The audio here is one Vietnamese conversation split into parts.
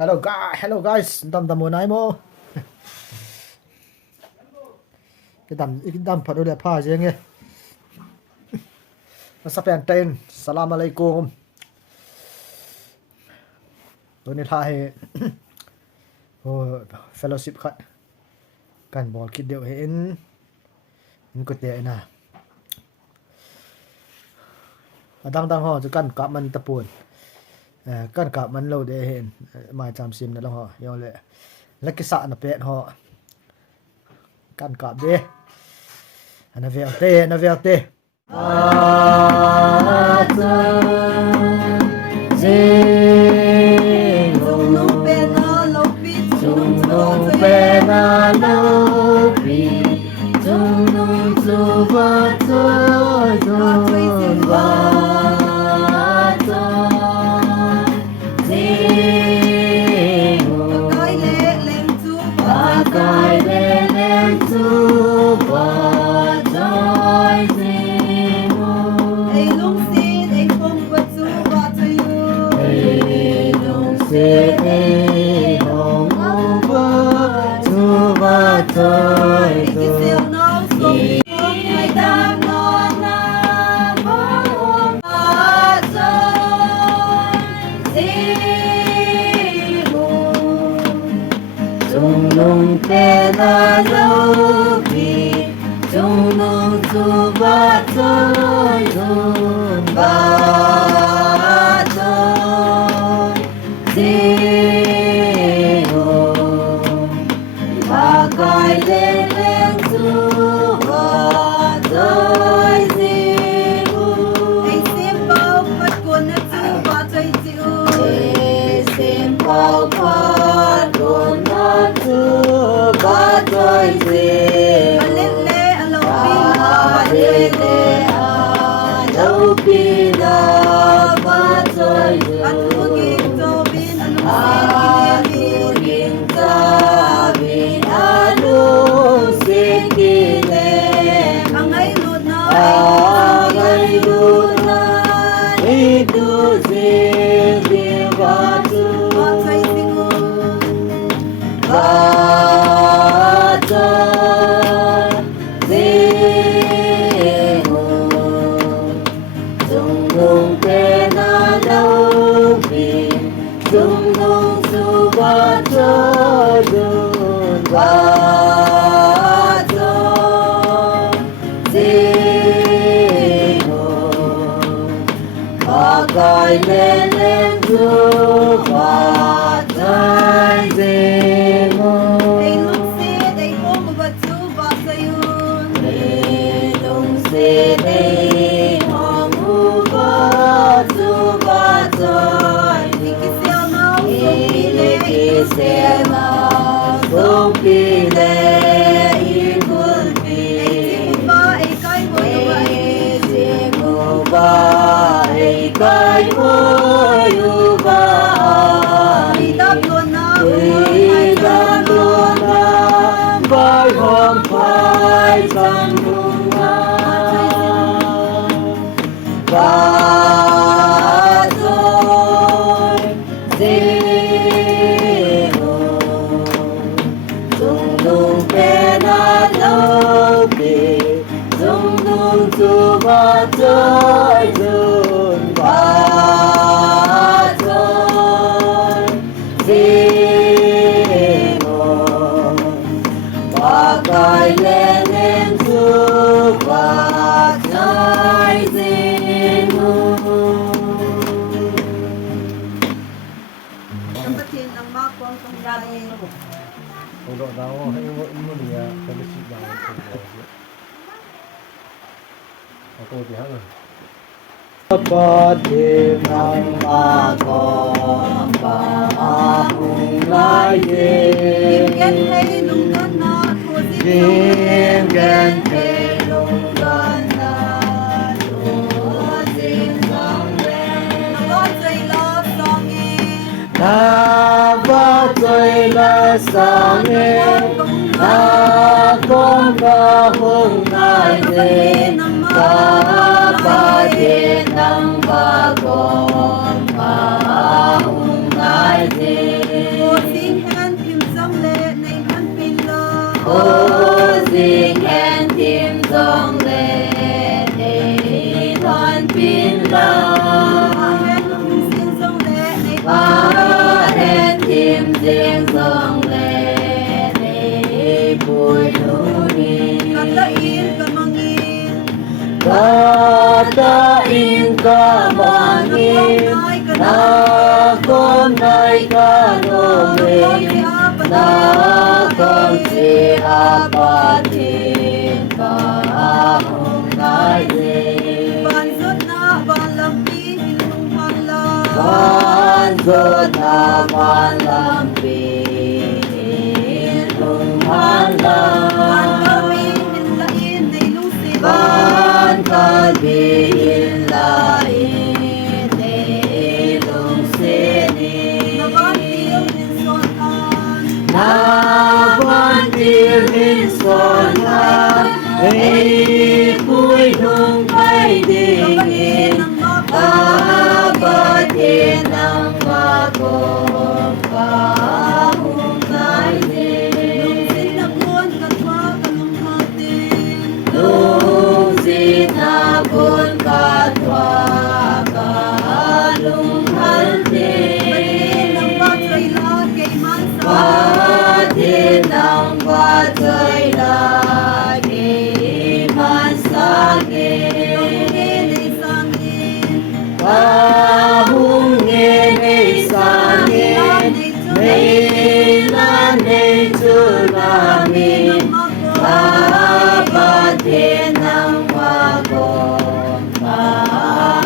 Hello guys, đâm đâm mùa này mô. Cái đâm phật đôi đẹp pha gì nghe. Nó sắp bèn tên, salam alaikum. Tôi nên thay fellowship khát. Cần bỏ kít điệu hiện. Mình có thể nè. Đang ho, chứ cần cả mình tập buồn. Cần cả mình lâu để hiện. Mai chăm sim nữa ho, yêu lệ. Lấy cái sạn nó bẹn họ. Cần cả đi. Nó về tê. Hãy subscribe im riêng dòng lệ để bùi đủ đi Kata in ka mangin na kom nai ka no me na kom si apatin ka hong nai de ban zot na ban lampi lung han la ban ka bin lain de lung se ni na ban tiêu min son han ei pui nung pai ding ka ba thiên nang ma ko ka hung nai de lung sin na kun ka thwa ka lung han de ba thiên nang ba chơi la ke man sa ge ba hung nghe nei sa nghe nei la nei chu la mi ba thiên nang hoa gồm ba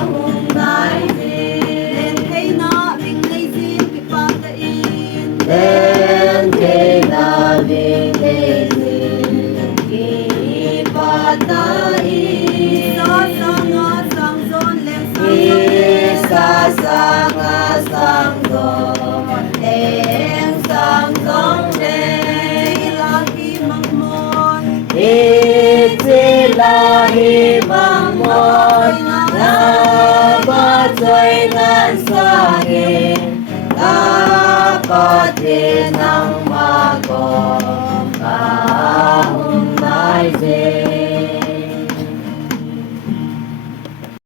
hung nai lên thế na vinh lây zin ki pa ta in sa sa nga sang zon leng sang zon Ilahi mamon na ba chơi nan sa ge ta có thiên nang ma ko ka hung nai de